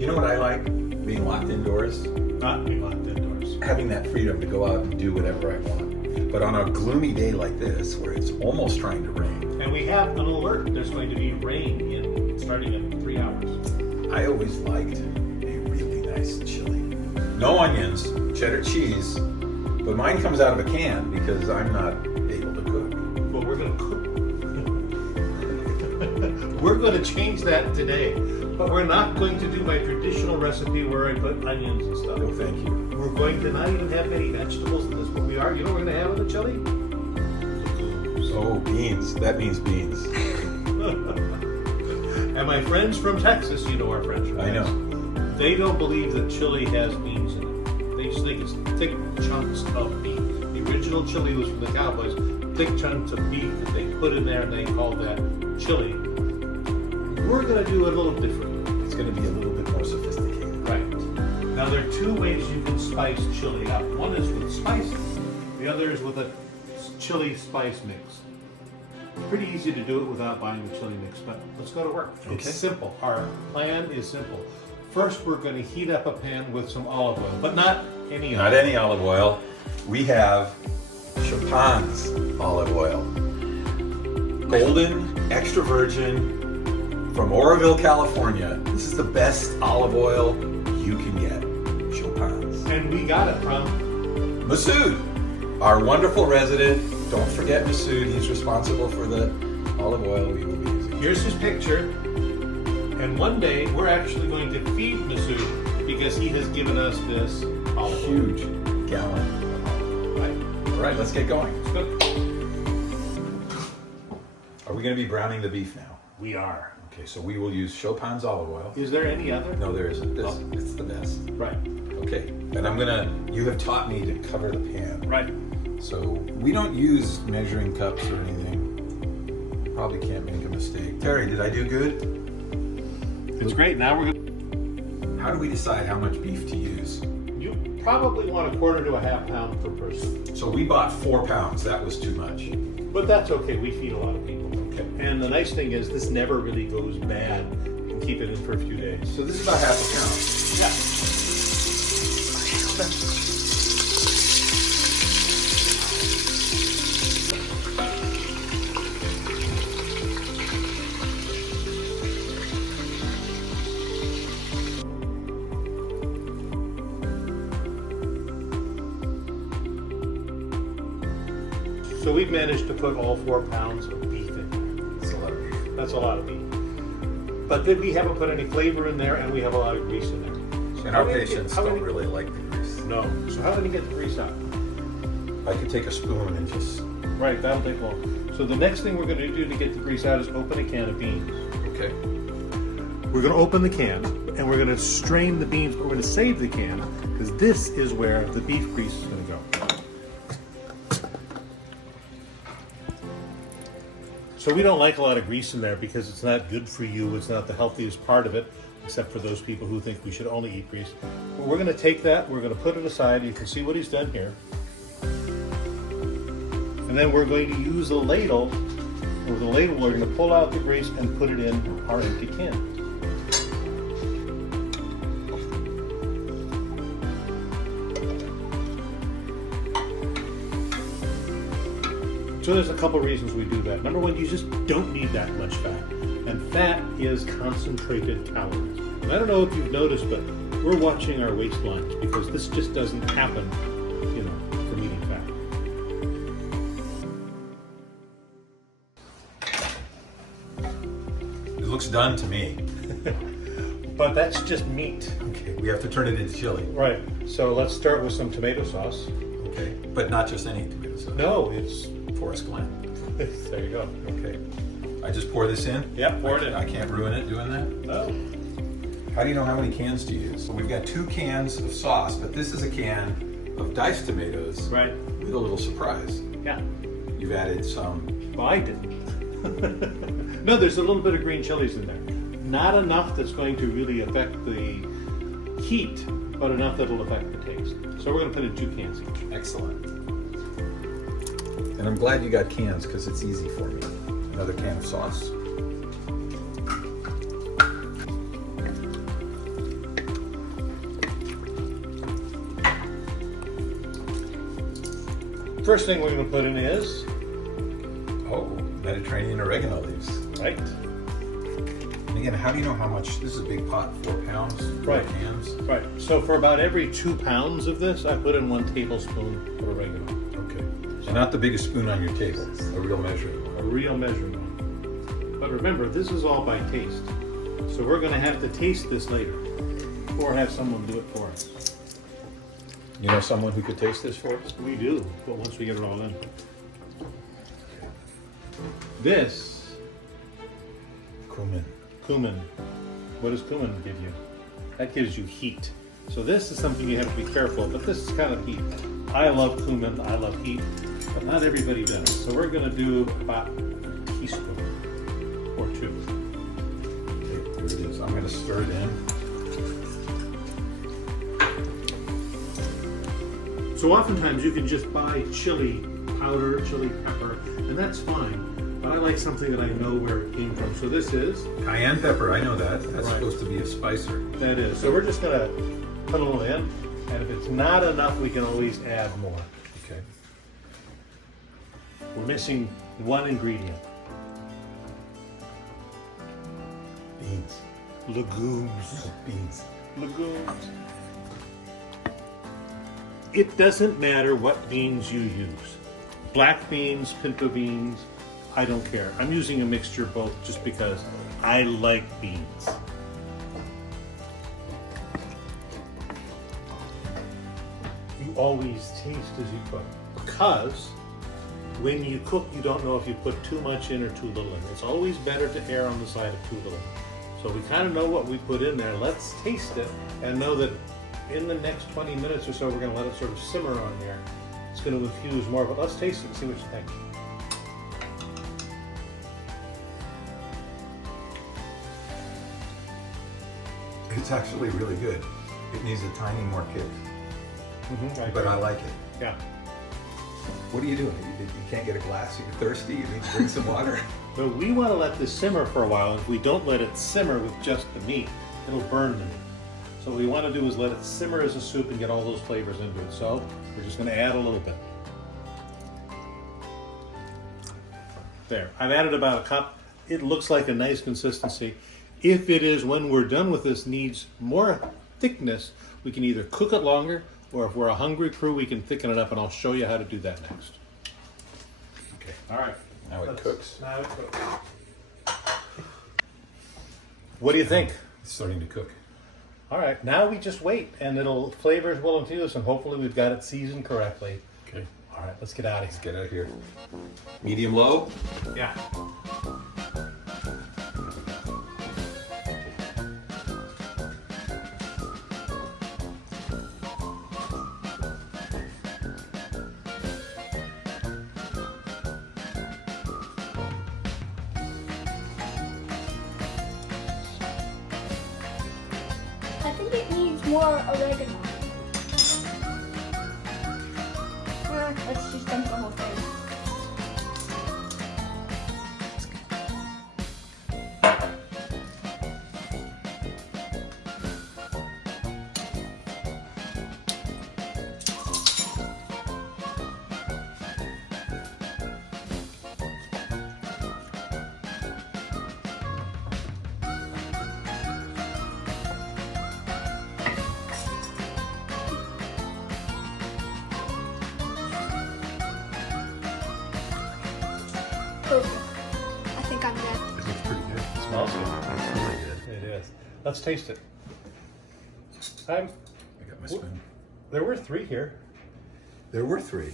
You know what I like? Being locked indoors. Not being locked indoors. Having that freedom to go out and do whatever I want. But on a gloomy day like this, where it's almost trying to rain. And we have an alert. There's going to be rain starting in 3 hours. I always liked a really nice chili. No onions, cheddar cheese, but mine comes out of a can because I'm not able to cook. Well, we're going to cook. We're going to change that today. But we're not going to do my traditional recipe where I put onions and stuff. No, thank you. We're going to not even have any vegetables in this, but we are. You know what we're going to have in the chili? Oh, beans. That means beans. And my friends from Texas, you know our friends from Texas. I know. They don't believe that chili has beans in it. They just think it's thick chunks of beef. The original chili was from the Cowboys, thick chunks of beef that they put in there and they called that chili. We're going to do it a little different. It's going to be a little bit more sophisticated. Right. Now there are two ways you can spice chili up. One is with spices. The other is with a chili spice mix. Pretty easy to do it without buying the chili mix, but let's go to work. Okay. It's simple. Our plan is simple. First, we're going to heat up a pan with some olive oil, but not any Not any olive oil. We have Chopin's olive oil. Golden, extra virgin, from Oroville, California. This is the best olive oil you can get. Chopin's. And we got it from Masood, our wonderful resident. Don't forget Masood. He's responsible for the olive oil we will be using. Here's his picture. And one day we're actually going to feed Masood because he has given us this olive oil. Huge gallon. Right. All right, let's get going. Let's go. Are we going to be browning the beef now? We are. Okay, so we will use Chopin's olive oil. Is there any other? No, there isn't. It's the best. Right. Okay, and you have taught me to cover the pan. Right. So we don't use measuring cups or anything. Probably can't make a mistake. Terry, did I do good? It's great. Now we're going How do we decide how much beef to use? You probably want a quarter to a half pound per person. So we bought 4 pounds. That was too much. But that's okay. We feed a lot of people. Okay. And the nice thing is this never really goes bad. You can keep it in for a few days. So this is about half a pound. Yeah. So we've managed to put all 4 pounds of beef in. That's a lot of beef. That's a lot of beef. But then we haven't put any flavor in there, and we have a lot of grease in there. So And our patients don't really like the grease. No. So how do we get the grease out? I could take a spoon and just... Right, that'll take long. So the next thing we're going to do to get the grease out is open a can of beans. Okay. We're going to open the can, and we're going to strain the beans, but we're going to save the can, because this is where the beef grease is going to go. So we don't like a lot of grease in there because it's not good for you. It's not the healthiest part of it, except for those people who think we should only eat grease. But we're going to take that, we're going to put it aside. You can see what he's done here. And then we're going to use a ladle. And with a ladle, we're going to pull out the grease and put it in our empty can. So there's a couple reasons we do that. Number one, you just don't need that much fat. And fat is concentrated calories. And I don't know if you've noticed, but we're watching our waistlines because this just doesn't happen, from eating fat. It looks done to me. But that's just meat. Okay, we have to turn it into chili. Right. So let's start with some tomato sauce. Okay, but not just any tomato sauce. No, it's... Forest Glen. There you go. Okay. I just pour this in? Yeah, pour it in. I can't ruin it doing that? No. How do you know how many cans to use? So we've got 2 cans of sauce, but this is a can of diced tomatoes. Right. With a little surprise. Yeah. You've added some... Well, I didn't. No, there's a little bit of green chilies in there. Not enough that's going to really affect the heat, but enough that'll affect the taste. So we're going to put in 2 cans each. Excellent. And I'm glad you got cans because it's easy for me. Another can of sauce. first thing we're going to put in is, Oh, Mediterranean oregano leaves. right? And again, how do you know how much? This is a big pot, 4 pounds, 4 Right. cans. Right. So for about every 2 pounds of this, I put in 1 tablespoon of oregano. Okay. And not the biggest spoon on your table, a real measuring one. A real measurement. But remember, this is all by taste. So we're going to have to taste this later, or have someone do it for us. You know someone who could taste this for us? We do, but once we get it all in. This, Cumin. what does cumin give you? That gives you heat. So this is something you have to be careful of, but this is kind of heat. I love cumin, I love heat, but not everybody does. So we're going to do about a teaspoon or 2. Okay, there it is. I'm going to stir it in. So oftentimes you can just buy chili powder, chili pepper, and that's fine. But I like something that I know where it came from. So this is, Cayenne pepper, I know that. That's Right. supposed to be a spicer. that is. So we're just gonna put a little in, and if it's not enough, we can always add more. Okay. We're missing 1 ingredient. Beans. Legumes. Beans. Legumes. It doesn't matter what beans you use. Black beans, pinto beans, I don't care. I'm using a mixture of both just because I like beans. You always taste as you cook, because when you cook, you don't know if you put too much in or too little in. It's always better to err on the side of too little. So we kind of know what we put in there. Let's taste it and know that in the next 20 minutes or so, we're going to let it sort of simmer on there. It's going to infuse more, but let's taste it and see what you think. It's actually really good. It needs a tiny more kick, but I like it. Yeah. What are you doing? You can't get a glass? You're thirsty? You need to drink some water? But we want to let this simmer for a while. If we don't let it simmer with just the meat, it'll burn the meat. So what we want to do is let it simmer as a soup and get all those flavors into it. So we're just going to add a little bit. There. I've added about a cup. It looks like a nice consistency. If it is, when we're done with this, needs more thickness, we can either cook it longer, or if we're a hungry crew, we can thicken it up, and I'll show you how to do that next. Okay. All right. Now it cooks. Now it cooks. What do you think? It's starting to cook. All right, now we just wait, and flavors will infuse, and hopefully we've got it seasoned correctly. Okay. All right, let's get out of Let's here. get out of here. Medium low? Yeah. I think it needs more oregano. Let's just dump the whole thing. Perfect. I think I'm done. It looks pretty good. It smells good. It's really good. It is. Let's taste it. I got my spoon. There were 3 here. There were 3.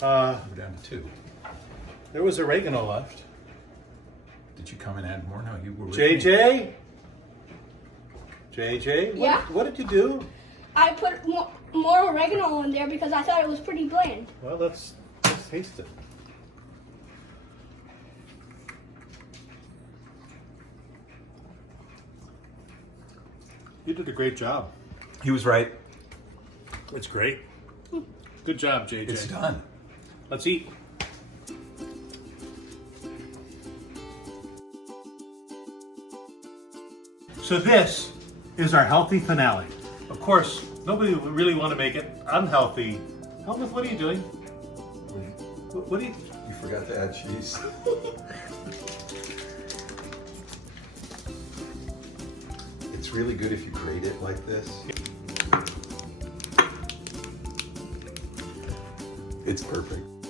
Uh, We're down to 2. there was oregano left. Did you come and add more? No, you were with JJ? JJ? Yeah? What did you do? I put more oregano in there because I thought it was pretty bland. Well, let's taste it. You did a great job. He was right. It's great. Good job, JJ. It's done. Let's eat. So this is our healthy finale. Of course, nobody would really want to make it unhealthy. Helmuth, what are you doing? What do you? You forgot to add cheese. It's really good if you grate it like this. It's perfect.